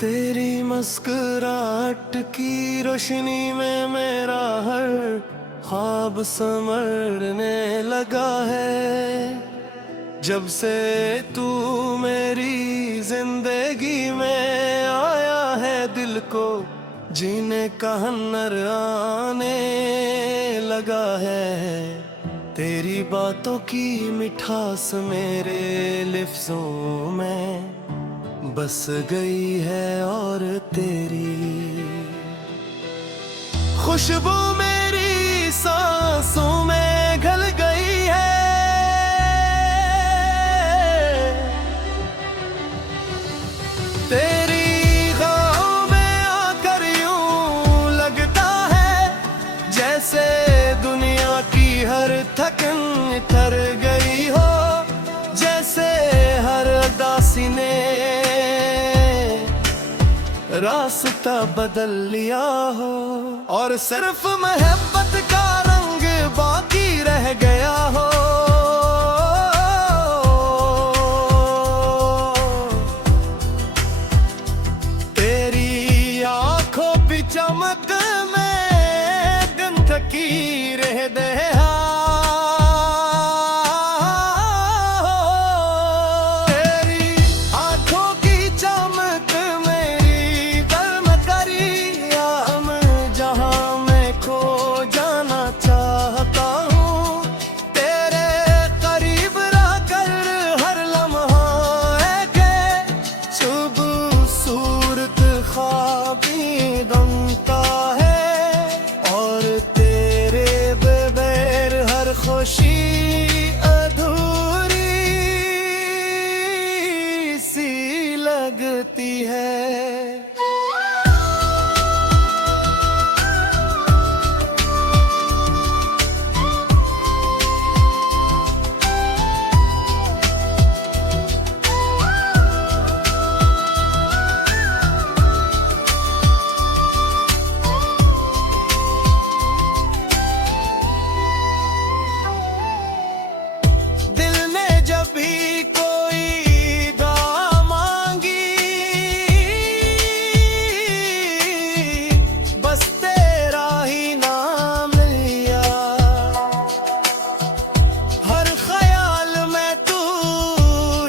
तेरी मुस्कुराहट की रोशनी में मेरा हर ख्वाब संवरने लगा है। जब से तू मेरी जिंदगी में आया है, दिल को जीने का हुनर आने लगा है। तेरी बातों की मिठास मेरे लिफ्ज़ों में बस गई है और तेरी खुशबू मेरी सांसों में घुल गई है। तेरी गाहों में आकर यूं लगता है जैसे दुनिया की हर थकन उतर गई हो, जैसे हर उदासी ने रास्ता बदल लिया हो और सिर्फ मोहब्बत का रंग बाकी रह गया हो। तेरी आंखों की चमक में दिन थकी रह दे। खुशी अधूरी सी लगती है। भी कोई दुआ मांगी बस तेरा ही नाम लिया। हर ख्याल में तू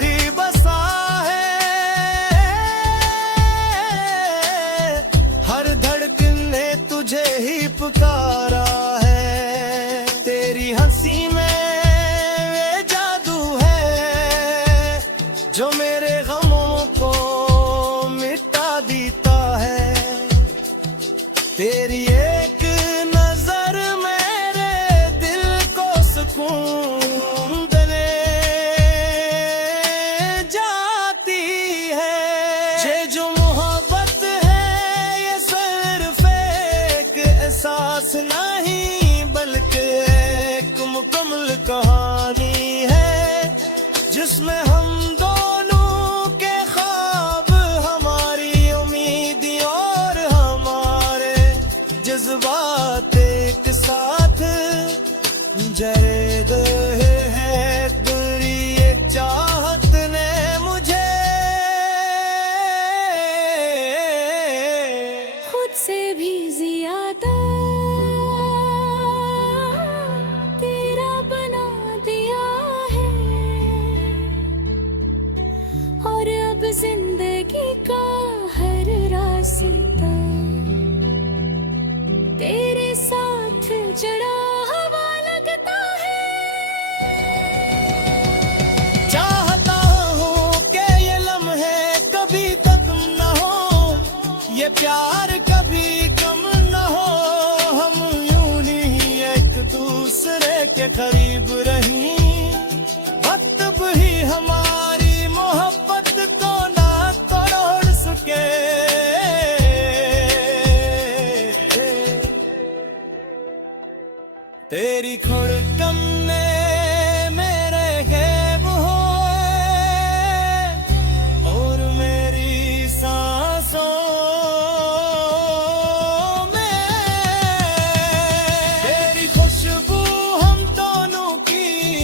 ही बसा है, हर धड़कन ने तुझे ही पुकारा है। तेरी हंसी में जो मेरे गमों को मिटा देता है। तेरी एक नजर मेरे दिल को सुकून देने जाती है। ये जो मोहब्बत है ये सिर्फ एक एहसास नहीं बल्कि एक मुकम्मल कहानी है, जिसमें हम जज्बात एक साथ जड़ रहे हैं। तेरी एक चाहत ने मुझे खुद से भी ज्यादा तेरा बना दिया है और अब जिंदगी का हर रास्ता तेरे साथ जड़ा हवा लगता है। चाहता हूँ कि ये लम्हे कभी तक न हो, ये प्यार कभी कम न हो। हम यूं ही एक दूसरे के करीब रहीं, वक्त भी हमारी मोहब्बत को ना तोड़ सके। तेरी खुड़कन ने मेरे ख्वाब होए और मेरी सांसों में तेरी खुशबू हम दोनों की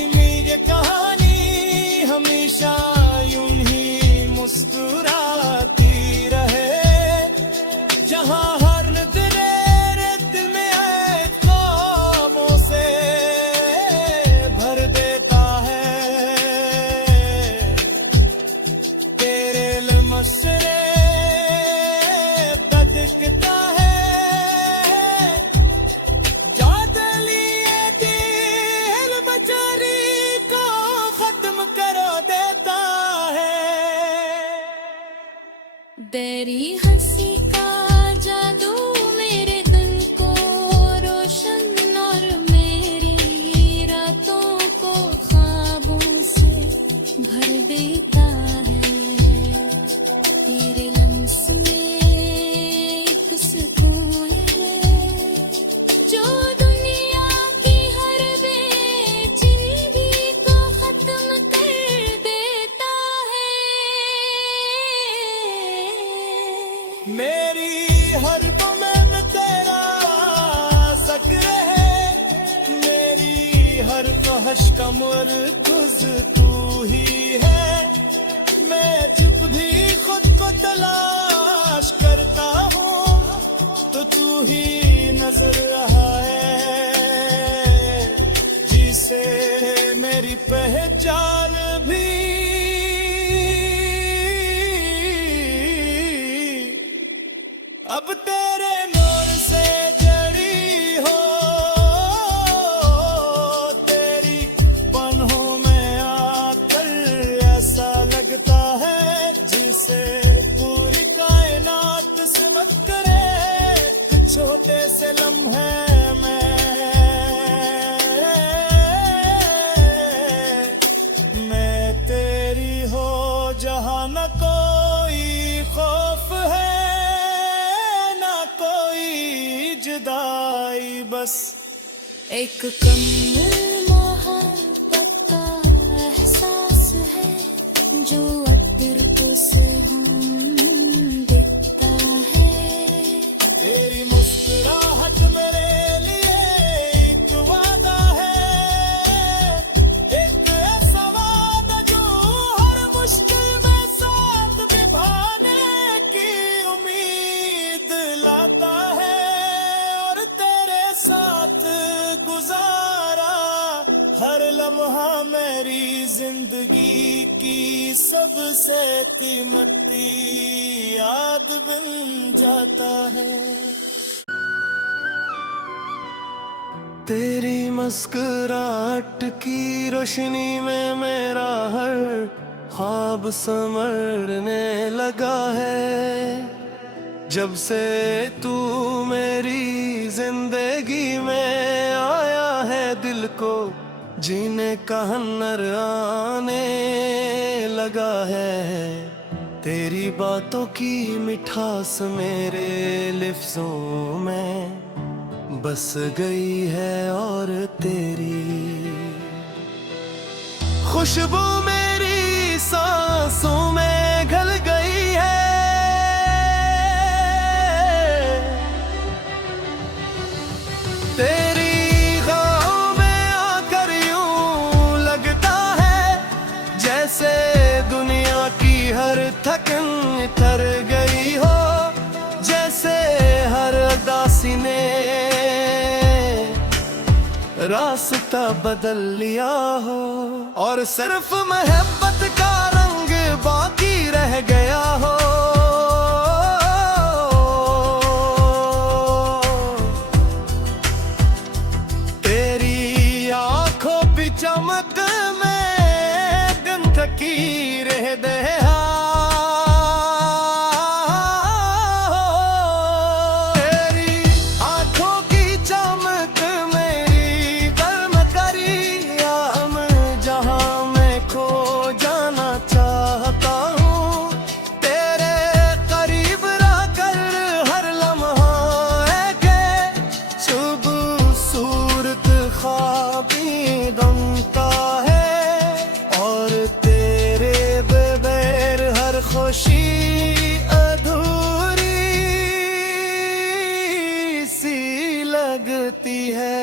मसरे धधकता है, याद लिए दिल बेचारी को खत्म कर देता है। तेरी हंसी का जादू मेरे दिल को रोशन और मेरी रातों को ख्वाबों से भर देता है। तेरे लम्स में एक सुकून है जो दुनिया की हर बेचैनी को खत्म कर देता है। मेरी हर बमन तेरा ज़िक्र है, मेरी हर ख्वाहिश का मरकज़ तू ही है। मैं जब भी खुद को तलाश करता हूँ तो तू ही नजर रहा है, जिसे मेरी पहचान भी अब तेरे नूर से जड़ी हो। तेरी पन्हों में आकर ऐसा लगता है जिसे पूरी कायनात सिमट करे। एक छोटे से लम्हे में मैं तेरी हो जहाँ न कोई खौफ है ना कोई जुदाई, बस एक कमल मोहब्बत का एहसास है जो अतर को से हम दिखता है। तेरी मुस्कुराहट मेरे लिए एक वादा है, एक ऐसा वादा जो हर मुश्किल में साथ निभाने की उम्मीद लाता है। और तेरे साथ गुजारा हर लम्हा मेरी जिंदगी की सबसे कीमती याद बन जाता है। तेरी मुस्कुराहट की रोशनी में मेरा हर ख्वाब संवरने लगा है। जब से तू मेरी जिंदगी में आया है, दिल को जीने का हुनर आने लगा है। तेरी बातों की मिठास मेरे लिफ्ज़ों में बस गई है और तेरी खुशबू मेरी सांसों में घुल गई है। तेरी गाहों में आकर यूं लगता है जैसे दुनिया की हर थकन तर गई हो, जैसे हर उदासी ने रास्ता बदल लिया हो और सिर्फ मोहब्बत का रंग बाकी रह गया हो। तेरी आंखों की चमक में दिन फकीर है दहा। तेरी आंखों की चमक मेरी गर्म करी, हम जहां मैं खो जाना चाहता हूँ। तेरे करीब रहकर हर लम्हा एक खूबसूरत ख्वाबी बनता है और तेरे बगैर हर खुशी अधूरी सी लगती है।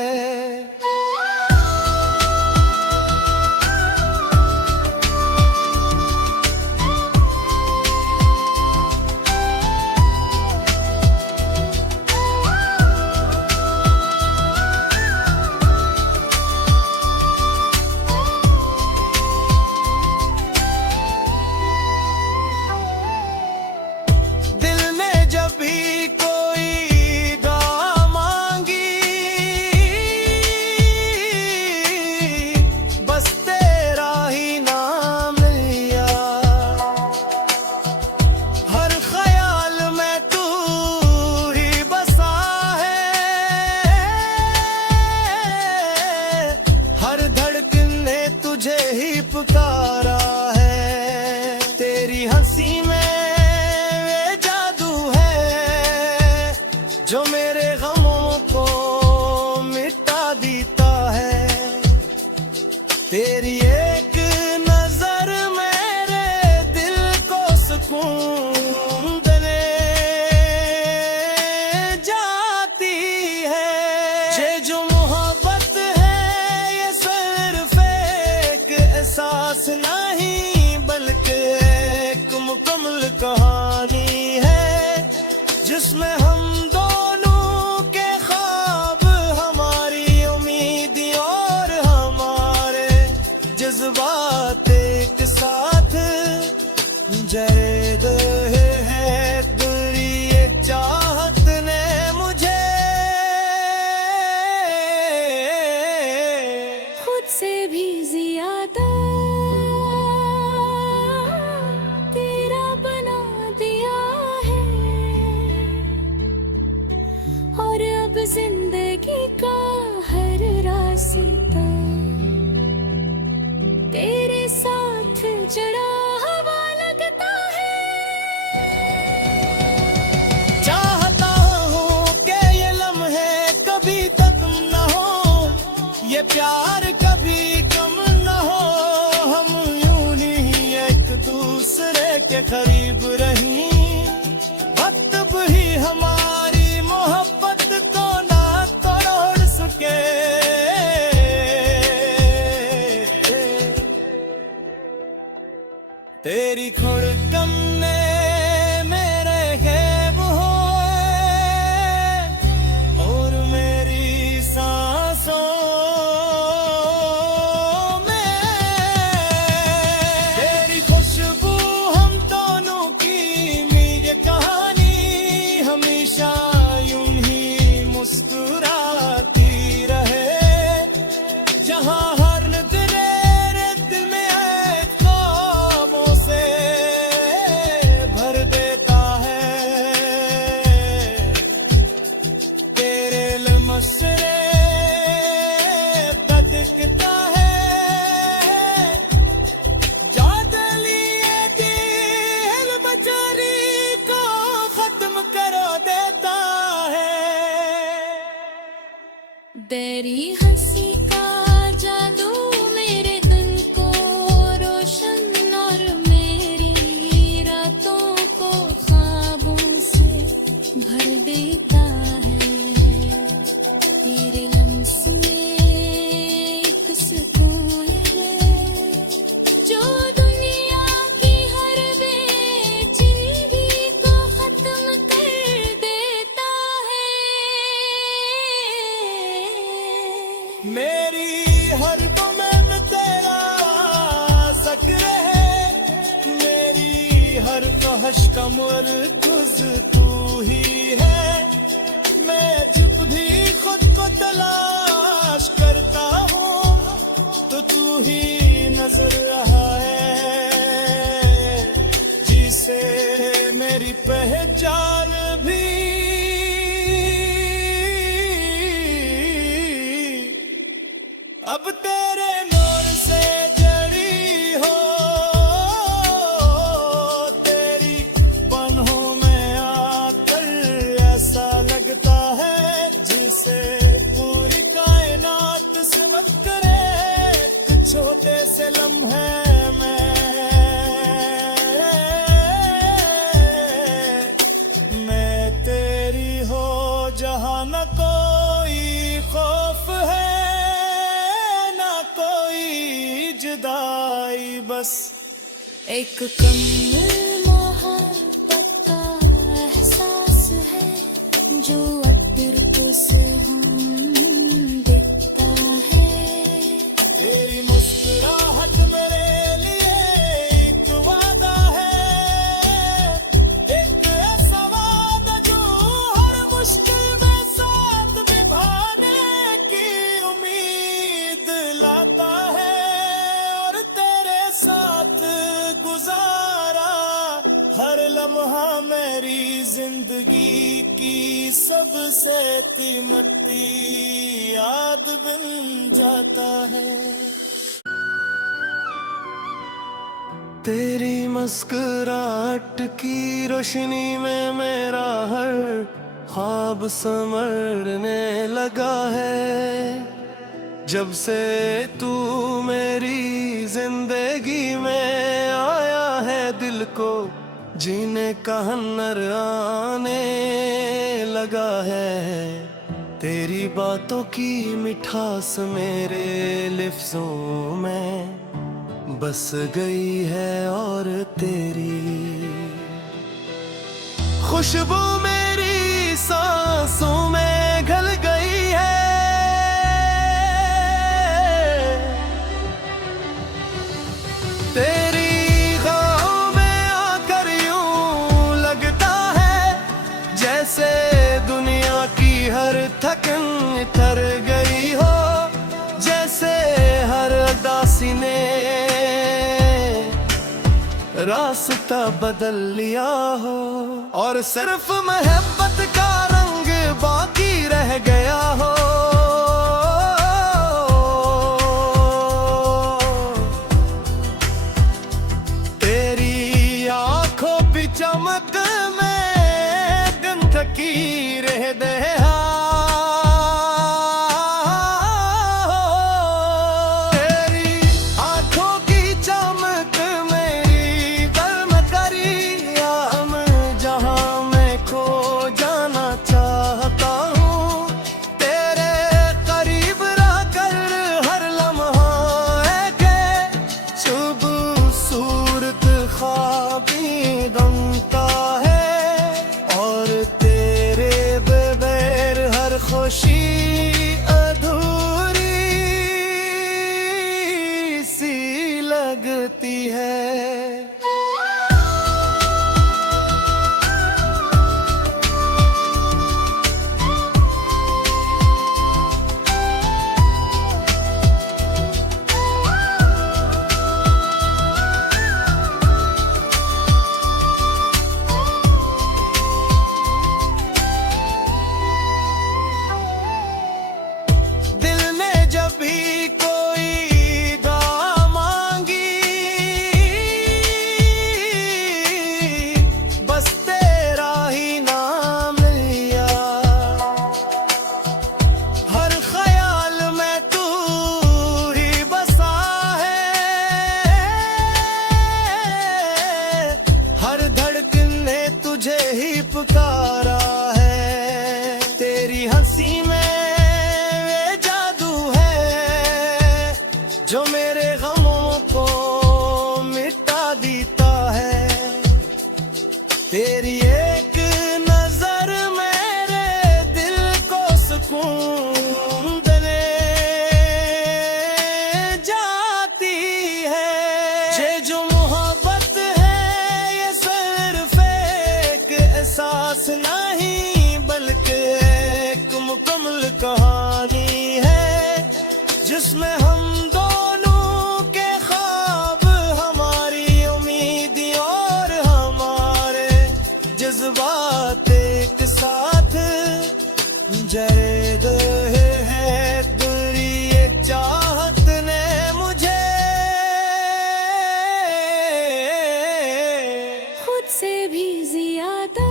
जरे दे है तेरी ये चाहत ने मुझे खुद से भी ज्यादा तेरा बना दिया है। और अब जिंदगी का हर रास्ता तेरे साथ जड़ा हुआ लगता है। चाहता हूँ कि ये लम्हे कभी तक न हो, ये प्यार कभी कम न हो। हम यूं ही एक दूसरे के करीब रहीं, वक्त भी हमारी मोहब्बत को ना तोड़ सके। तेरी खुड़कन ने मेरे ख्वाब होए और मेरी सांसों में तेरी खुशबू हम दोनों की ये कहानी हमेशा यूं ही मुस्कुराती रहे। जहाँ हर नजरे दिल में ख्वाबों से भर देता है। तेरे लमशरे धधकता है, जाद लिए दिल बेचारी को खत्म कर देता है। तेरी हंसी का जादू मेरे दिल को रोशन और मेरी रातों को ख्वाबों से भर देता है। तेरे लम्स में एक सुकून है जो दुनिया की हर बेचैनी को खत्म कर देता है। मेरी हर गुम में तेरा जिक्र है, मेरी हर ख्वाहिश का मरकज़ तू ही है। मैं जब भी खुद को तलाश करता हूँ तो तू ही नजर रहा है, जिसे मेरी पहचान भी अब तेरे नूर से जड़ी हो। तेरी पन्हों में आकर ऐसा लगता है जिसे पूरी कायनात सिमट करे। एक छोटे से लम्हे में मैं तेरी हो जहाँ न कोई खौफ है ना कोई जुदाई, बस एक कमल मोहब्बत का एहसास है जो अतर को से हम दिखता है। तेरी मुस्कुराहट मेरे लिए एक वादा है, एक ऐसा वादा जो हर मुश्किल में साथ निभाने की उम्मीद लाता है। और तेरे साथ गुजारा हर लम्हा मेरी जिंदगी की सबसे कीमती याद बन जाता है। तेरी मुस्कुराहट की रोशनी में मेरा हर ख्वाब संवरने लगा है। जब से तू मेरी जिंदगी में आया है, दिल को जीने का हुनर आने लगा है। तेरी बातों की मिठास मेरे लफ्जों में बस गई है और तेरी खुशबू मेरी सांसों में घल गई है। तेरी गाहों में कर गई हो, जैसे हर दासी ने रास्ता बदल लिया हो, और सिर्फ मोहब्बत का रंग बाकी रह गया हो। तेरी आंखों की चमक में गंध की रह दे, खुशी अधूरी सी लगती है। भी कोई दुआ मांगी, बस तेरा ही नाम लिया। हर ख्याल में तू ही बसा है, हर धड़कन ने तुझे ही पुकारा है। तेरी हंसी में जो मेरे गमों को मिटा देता है। तेरी एक नजर मेरे दिल को सुकून देने जाती है। ये जो मोहब्बत है ये सिर्फ एक एहसास नहीं, बल्कि एक मुकम्मल कहानी है, जिसमें हम जज्बात एक साथ जरे दे है। दूरी एक चाहत ने मुझे खुद से भी ज्यादा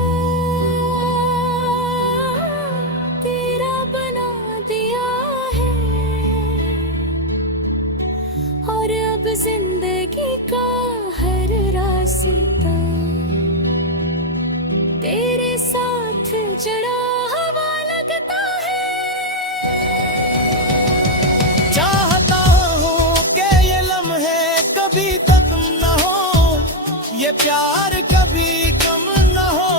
तेरा बना दिया है, और अब जिंदगी का हर रास्ता तेरे साथ जड़ा हवा लगता है। चाहता हूँ कि ये लम्हे कभी तक न हो, ये प्यार कभी कम न हो।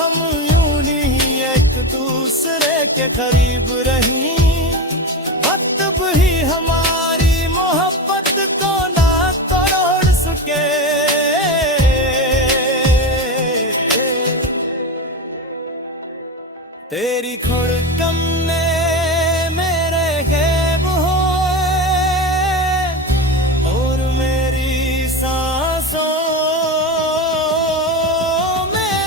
हम यूं ही एक दूसरे के करीब रहीं, वक्त भी हमारी मोहब्बत को ना तोड़ सके। तेरी खुड़कन ने मेरे ख्वाब होए, और मेरी सांसों में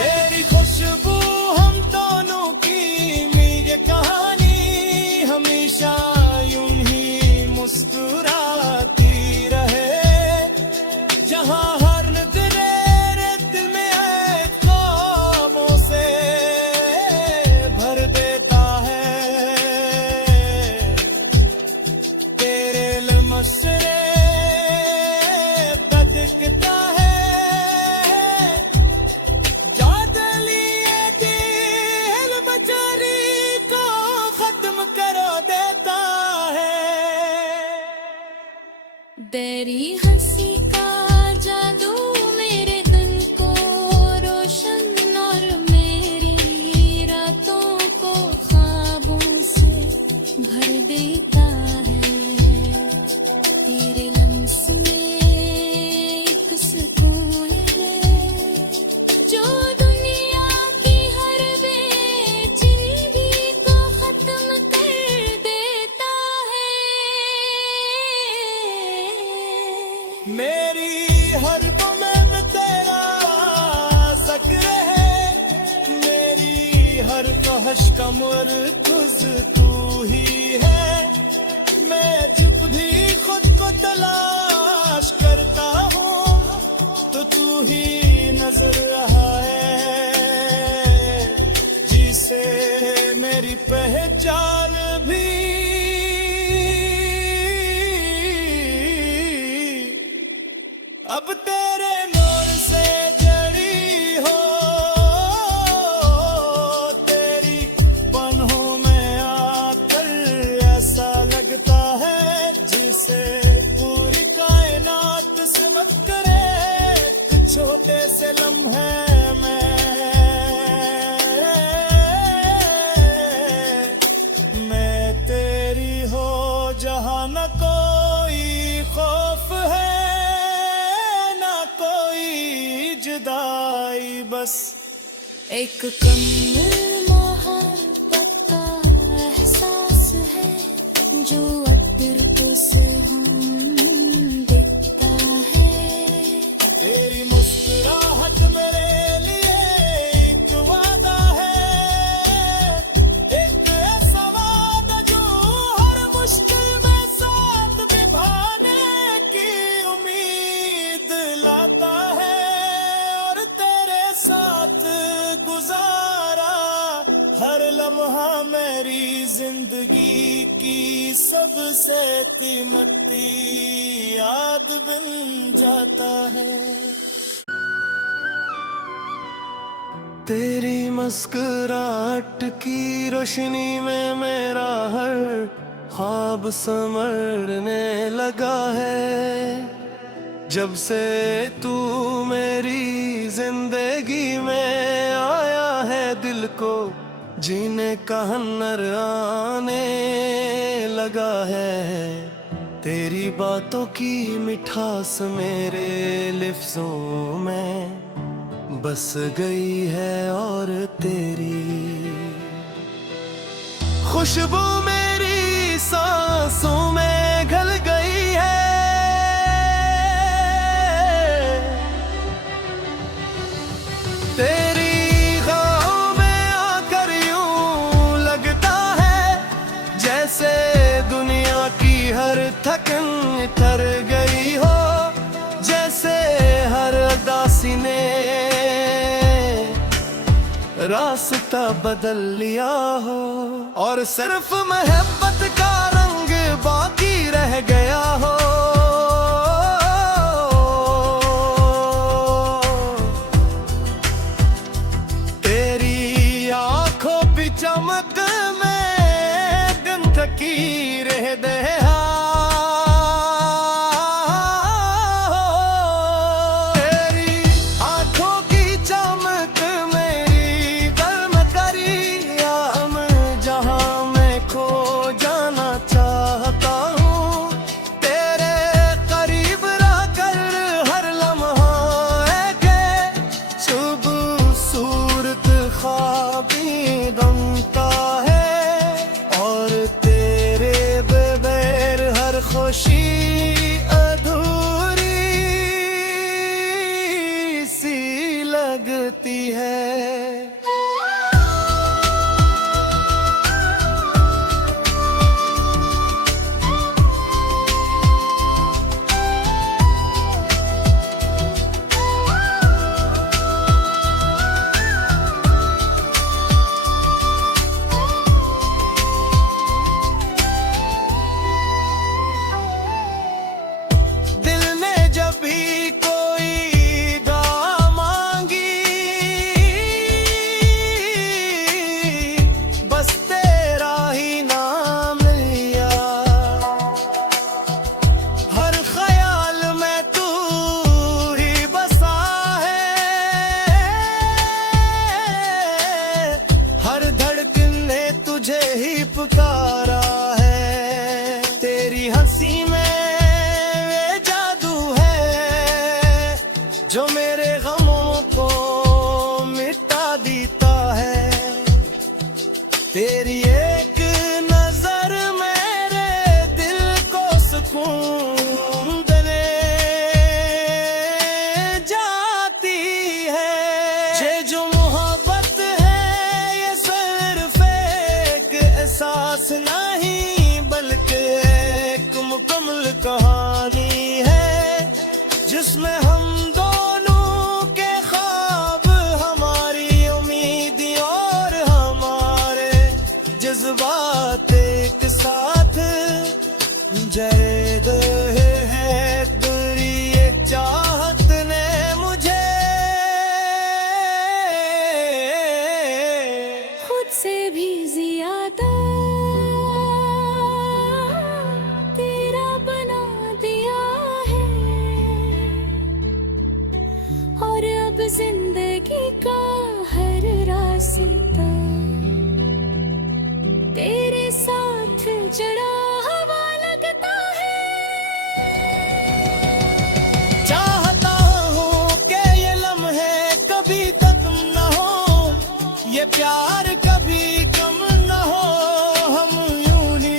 तेरी खुशबू हम दोनों की ये कहानी हमेशा यूं ही मुस्कुराती रहे। जहाँ हर नजरे दिल में तमरकुज़ तू ही है। मैं जब भी खुद को तलाश करता हूँ तो तू ही नजर रहा है, जिसे मेरी पहचान भी अब तेरे नूर से जड़ी हो। तेरी पन्हों में आकर ऐसा लगता है जिसे पूरी कायनात सिमट करे। एक छोटे से लम्हे में मैं तेरी हो जहाँ न कोई खौफ है ना कोई जुदाई, बस एक कम मोहब्बत का एहसास है जो अतर को से हम दिखता है। तेरी मुस्कुराहट मेरे लिए एक वादा है, एक ऐसा वादा जो हर मुश्किल में साथ निभाने की उम्मीद लाता है। और तेरे साथ गुजारा हर लम्हा मेरी जिंदगी की सबसे कीमती याद बन जाता है। तेरी मुस्कुराहट की रोशनी में मेरा हर ख्वाब संवरने लगा है। जब से तू मेरी जिंदगी में आया है, दिल को जीने का हुनर आने लगा है। तेरी बातों की मिठास मेरे लिफ्ज़ों में बस गई है और तेरी खुशबू मेरी सांसों में घुल गई है। तेरी बाहों में आकर यूं लगता है जैसे दुनिया की हर थकन उतर गई हो, जैसे हर उदासी ने रास्ता बदल लिया हो और सिर्फ मोहब्बत का रंग बाकी रह गया हो। तेरी आंखों की चमक में दिन फकीर है दहा। तेरी आंखों की चमक मेरी गर्म करी, या हम जहां मैं खो जाना चाहता हूँ। तेरे करीब रहकर हर लम्हा एक खूबसूरत ख्वाबी बनता है, और तेरे बगैर हर खुशी अधूरी सी लगती है। दिल ने जब भी कोई दुआ मांगी, बस तेरा ही नाम लिया। हर ख्याल में तू ही बसा है, हर धड़कन ने तुझे ही पुकारा है। तेरी हंसी में जो मेरे गमों को मिटा देता है। तेरी एक नजर मेरे दिल को सुकून देने जाती है। ये जो मोहब्बत है ये सिर्फ अब जिंदगी का हर रास्ता तेरे साथ जड़ा हवा लगता है। चाहता हूँ कि ये लम्हे कभी खत्म न हो, ये प्यार कभी कम न हो, हम यूं ही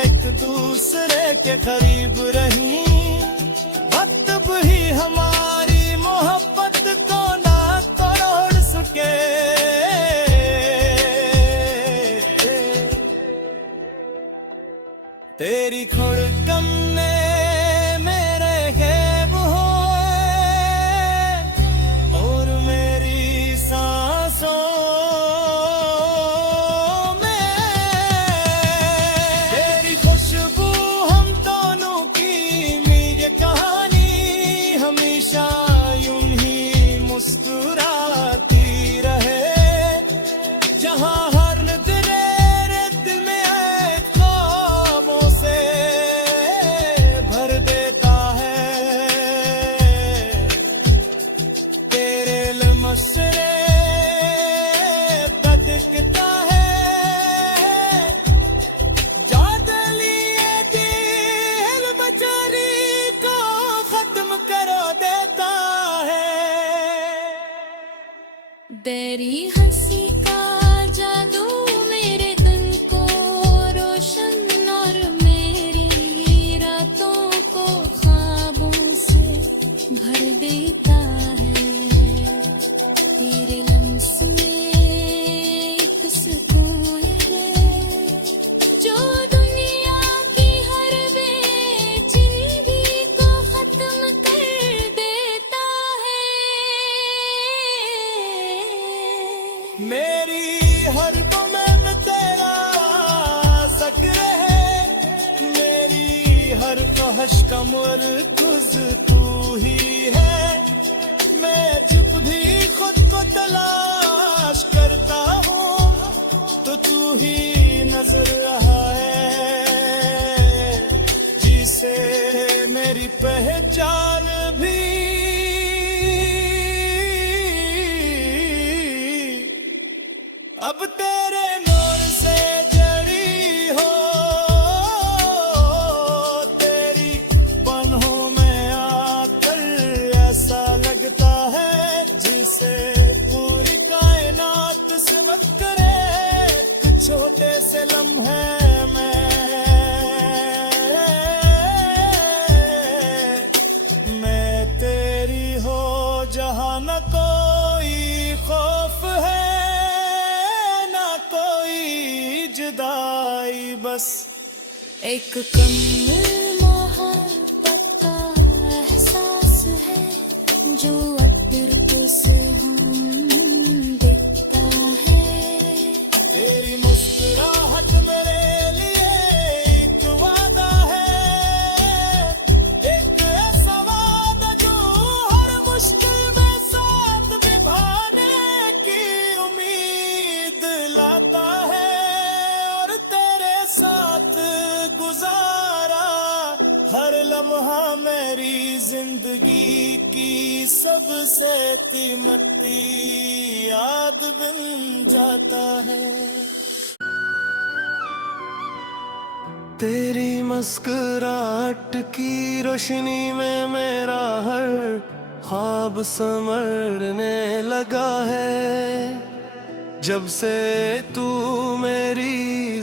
एक दूसरे के करीब रहीं, वक्त भी हमारी मोहब्बत को ना तोड़ सके। तेरी खुड़कन ने मेरे ख्वाब होए और मेरी सांसों में तेरी खुशबू हम दोनों की मेरी कहानी हमेशा यूं ही मुस्कुराती रहे, जहाँ हर नजरे दिल में आए ख्वाबों से भर देता है। तेरे लमशरे धड़कता है, याद लिए दिल बेचारी को खत्म कर देता है। तेरी हंसी का जादू मेरे दिल को रोशन और मेरी रातों को ख्वाबों से भर देता है। तेरे लम्स में एक सुकून है जो दुनिया की हर बेचैनी को खत्म कर देता है। मेरी हर गुम में तेरा जिक्र है, मेरी हर ख्वाहिश का मरकज़ तू ही है। मैं चुप भी खुद को तलाश करता हूँ तो तू ही नजर रहा है, जिसे मेरी पहचान भी अब तेरे नूर से जड़ी हो। तेरी पन्हों में आकर ऐसा लगता है जिसे पूरी कायनात सिमट करे, एक छोटे से लम्हे मैं तेरी हो, जहाँ न कोई खौफ है जुदाई, बस एक कम मोहब्बत का एहसास है जो अतर को से हम दिखता है। तेरी मुस्कुराहट मेरे लिए एक वादा है, एक ऐसा वादा जो हर मुश्किल में साथ निभाने की उम्मीद लाता है। साथ गुजारा हर लम्हा मेरी जिंदगी की सबसे कीमती याद बन जाता है। तेरी मुस्कुराहट की रोशनी में मेरा हर ख्वाब संवरने लगा है, जब से तू मेरी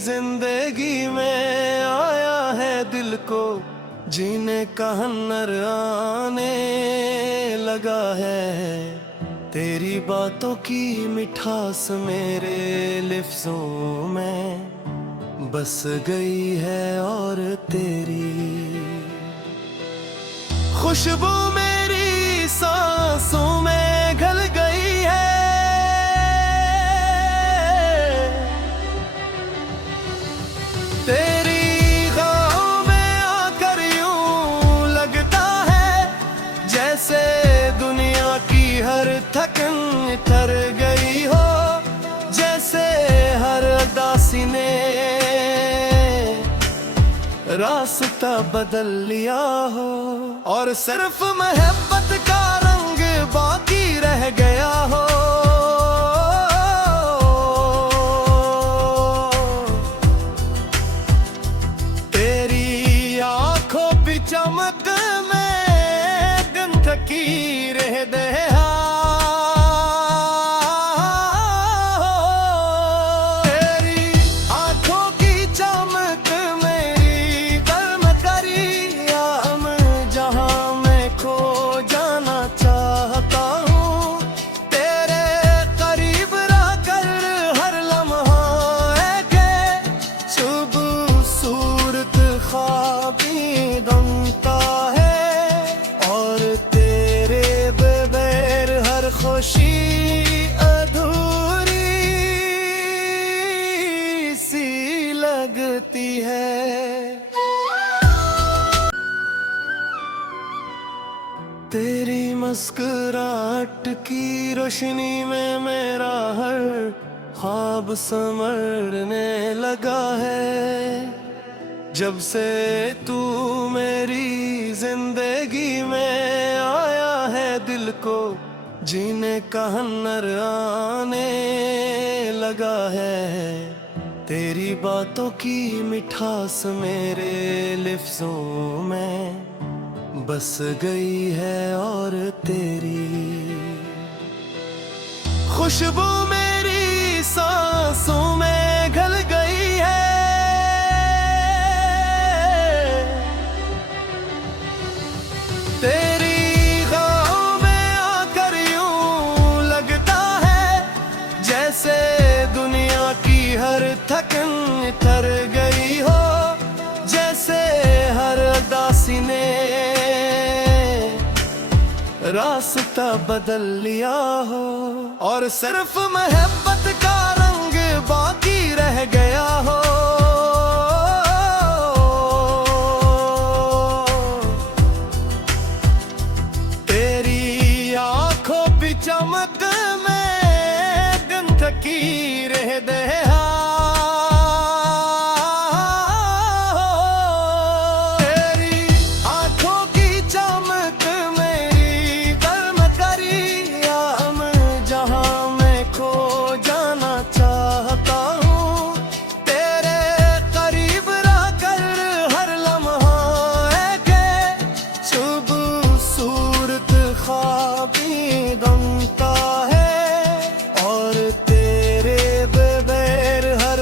जिंदगी में आया है, दिल को जीने का हुनर आने लगा है। तेरी बातों की मिठास मेरे लिफ्ज़ों में बस गई है और तेरी खुशबू मेरी सांसों में घुल गई है। तेरी गाहों में आकर यूं लगता है जैसे दुनिया की हर थकन तर गई हो, जैसे हर उदासी ने रास्ता बदल लिया हो और सिर्फ मोहब्बत का रंग बाकी रह गया। खुशी अधूरी सी लगती है। तेरी मुस्कुराहट की रोशनी में मेरा हर ख्वाब संवरने लगा है। जब से तू मेरी जिंदगी में आया है, दिल को जीने का हुनर आने लगा है। तेरी बातों की मिठास मेरे लिफ्ज़ों में बस गई है और तेरी खुशबू मेरी सांसों में घुल गई है। तेरी गाहों में आकर यूं लगता है जैसे दुनिया की हर थकन उतर गई हो, जैसे हर उदासी ने रास्ता बदल लिया हो और सिर्फ मोहब्बत का रंग बाकी रह गया हो। तेरी आंखों की चमक में दिन थकी रह दे।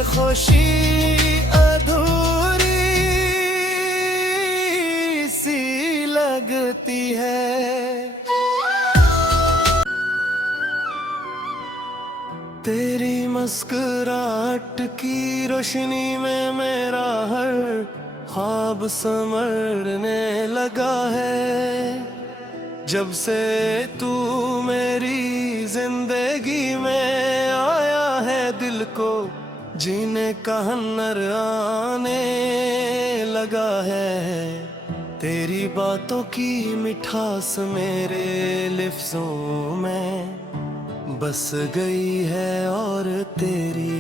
खुशी अधूरी सी लगती है। तेरी मुस्कुराहट की रोशनी में मेरा हर ख्वाब संवरने लगा है। जब से तू मेरी जिंदगी में आया है, दिल को जीने का हुनर आने लगा है। तेरी बातों की मिठास मेरे लिफ्ज़ों में बस गई है और तेरी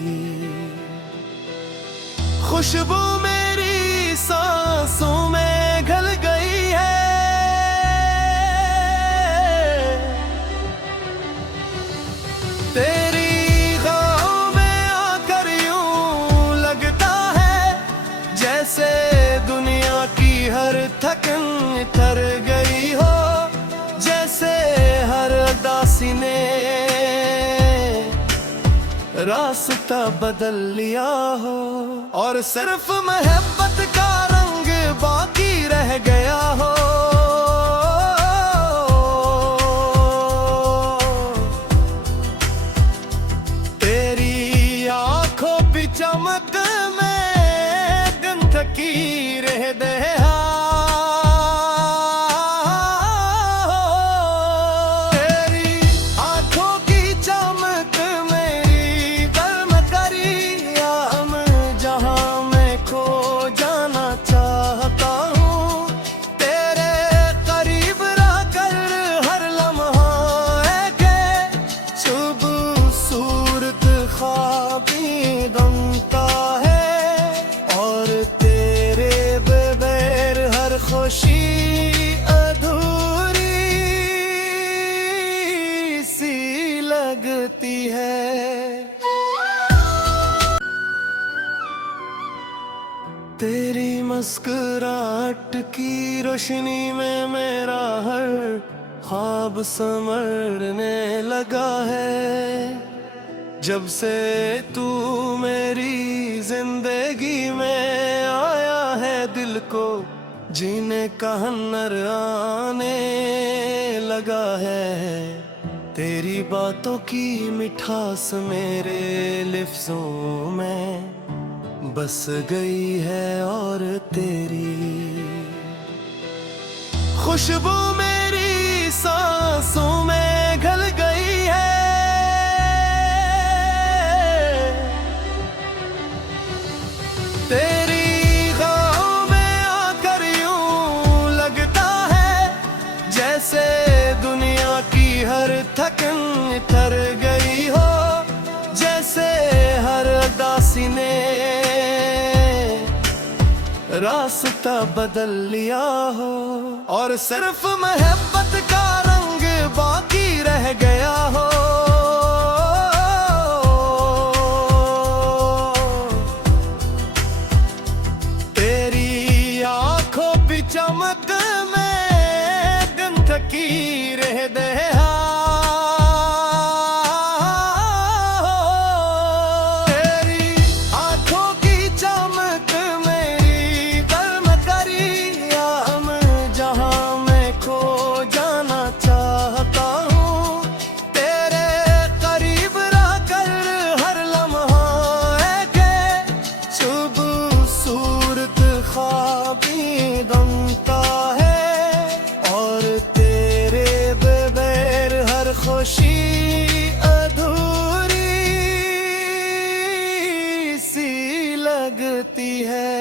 खुशबू मेरी सांसों में घुल गई है। तेरी जैसे दुनिया की हर थकन उतर गई हो, जैसे हर उदासी ने रास्ता बदल लिया हो और सिर्फ मोहब्बत का रंग बाकी रह गया हो। तेरी आंखों की चमक की रह दे। तेरी आंखों की चमक मेरी गर्म करी, हम जहां मैं खो जाना चाहता हूँ। तेरे करीब रहकर हर लम्हा एक सुबह सूरत ख्वाबी बनता है और खुशी अधूरी सी लगती है। तेरी मुस्कुराहट की रोशनी में मेरा हर ख्वाब संवरने लगा है। जब से तू मेरी जिंदगी में आया है, दिल को जीने का हुनर आने लगा है। तेरी बातों की मिठास मेरे लिफ्ज़ों में बस गई है और तेरी खुशबू मेरी सांसों में घुल गई है। थकन तर गई हो, जैसे हर दासी ने रास्ता बदल लिया हो, और सिर्फ मोहब्बत का रंग बाकी रह गया हो। तेरी आंखों की चमक में दिन थकी रह दे। खुशी अधूरी सी लगती है।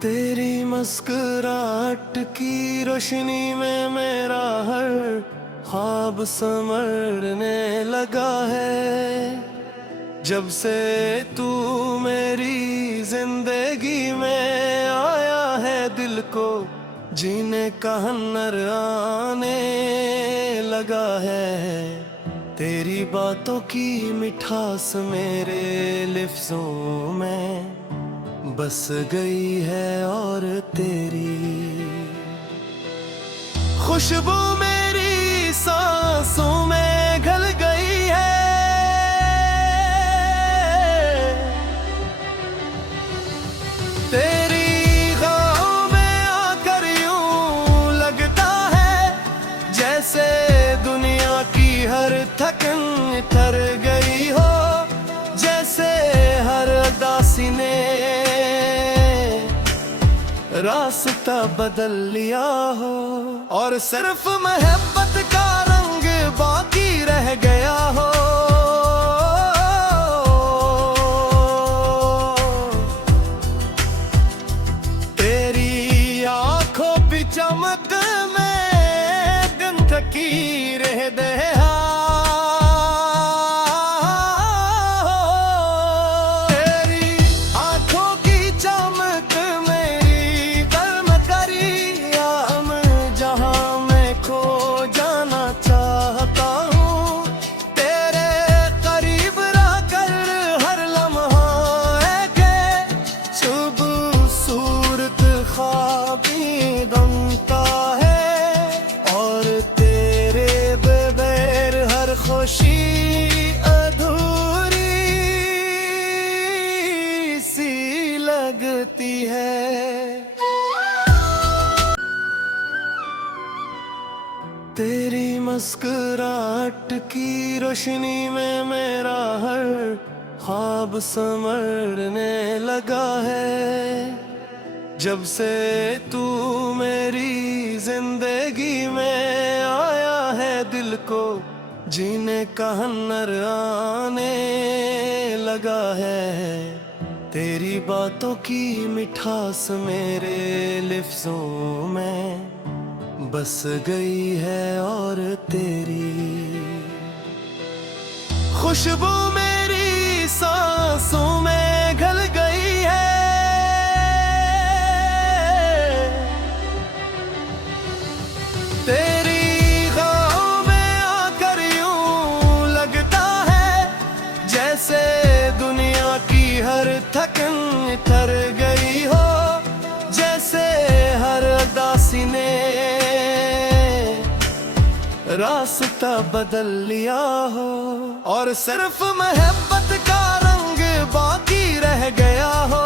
तेरी मुस्कुराहट की रोशनी में मेरा हर ख्वाब संवरने लगा है। जब से तू मेरी जिंदगी में आया है, दिल को जीने का हुनर आने लगा है। तेरी बातों की मिठास मेरे लिफ्ज़ों में बस गई है, और तेरी खुशबू मेरी सांसों में घुल गई है। तेरी जैसे दुनिया की हर थकन तर गई हो, जैसे हर दासी ने रास्ता बदल लिया हो, और सिर्फ मोहब्बत का रंग बाकी रह गया हो। तेरी आंखों की चमक की रह दे। तेरी आंखों की चमक मेरी गर्म करी, हम जहां मैं खो जाना चाहता हूँ। तेरे करीब रहकर हर लम्हा एक खूबसूरत ख्वाबी बनता है, खुशी अधूरी सी लगती है। तेरी मुस्कुराहट की रोशनी में मेरा हर ख्वाब संवरने लगा है। जब से तू मेरी जिंदगी में आया है, दिल को जीने का हुनर आने लगा है। तेरी बातों की मिठास मेरे लिफ्ज़ों में बस गई है, और तेरी खुशबू मेरी सांसों में घुल गई है। तेरी जैसे दुनिया की हर थकन तर गई हो, जैसे हर दासी ने रास्ता बदल लिया हो, और सिर्फ मोहब्बत का रंग बाकी रह गया हो।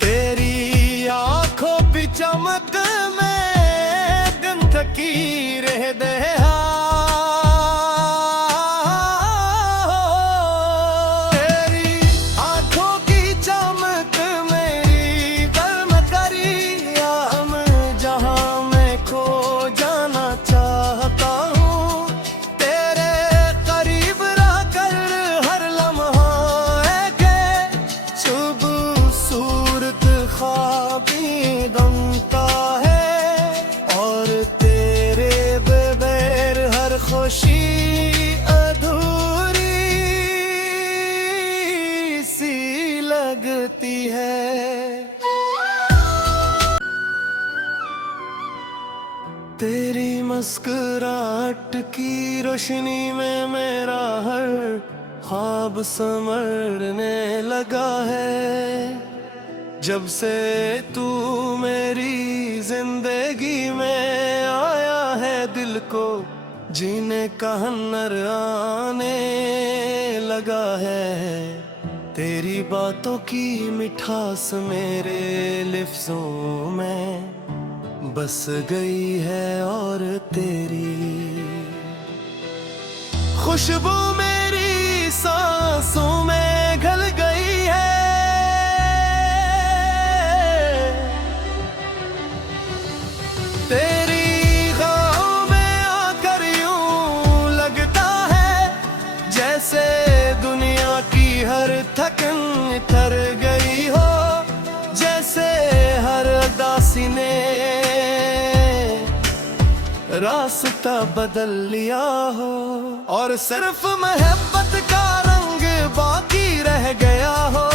तेरी आंखों की चमक की रह दे। तेरी आंखों की चमक मेरी गर्म करी, हम जहां मैं खो जाना चाहता हूँ। तेरे लगती है। तेरी मुस्कुराहट की रोशनी में मेरा हर ख्वाब संवरने लगा है। जब से तू मेरी जिंदगी में आया है, दिल को जीने का हुनर आने लगा है। तेरी बातों की मिठास मेरे लिफ्ज़ों में बस गई है, और तेरी खुशबू मेरी सांसों में घुल गई है। तेरी गाहों में आकर यूं लगता है जैसे दुनिया की हर थकन उतर गई हो, जैसे हर उदासी ने रास्ता बदल लिया हो, और सिर्फ मोहब्बत का रंग बाकी रह गया हो।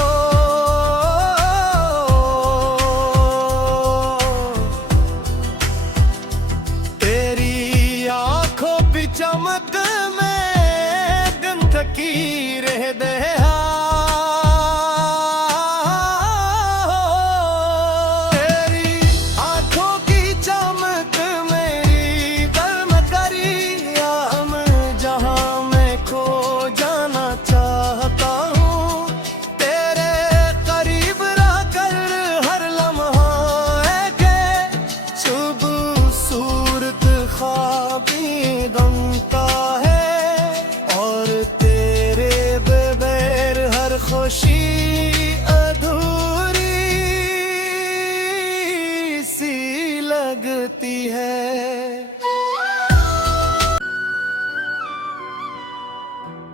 तेरी आंखों की चमक में दिन फकीर है दे। खुशी अधूरी सी लगती है।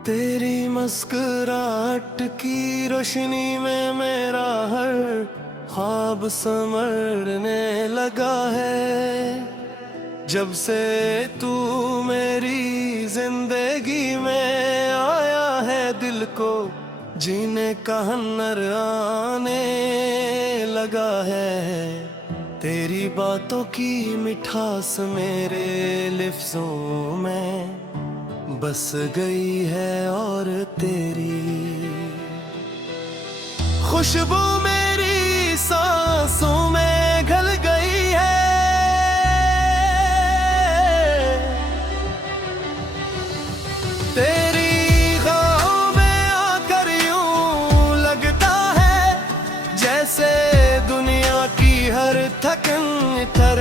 तेरी मुस्कुराहट की रोशनी में मेरा हर ख्वाब संवरने लगा है। जब से तू मेरी जिंदगी में आया है, दिल को जीने का हुनर आने लगा है। तेरी बातों की मिठास मेरे लिफ्ज़ों में बस गई है, और तेरी खुशबू मेरी सांसों में घुल गई है। तेरी जैसे दुनिया की हर थकन उतर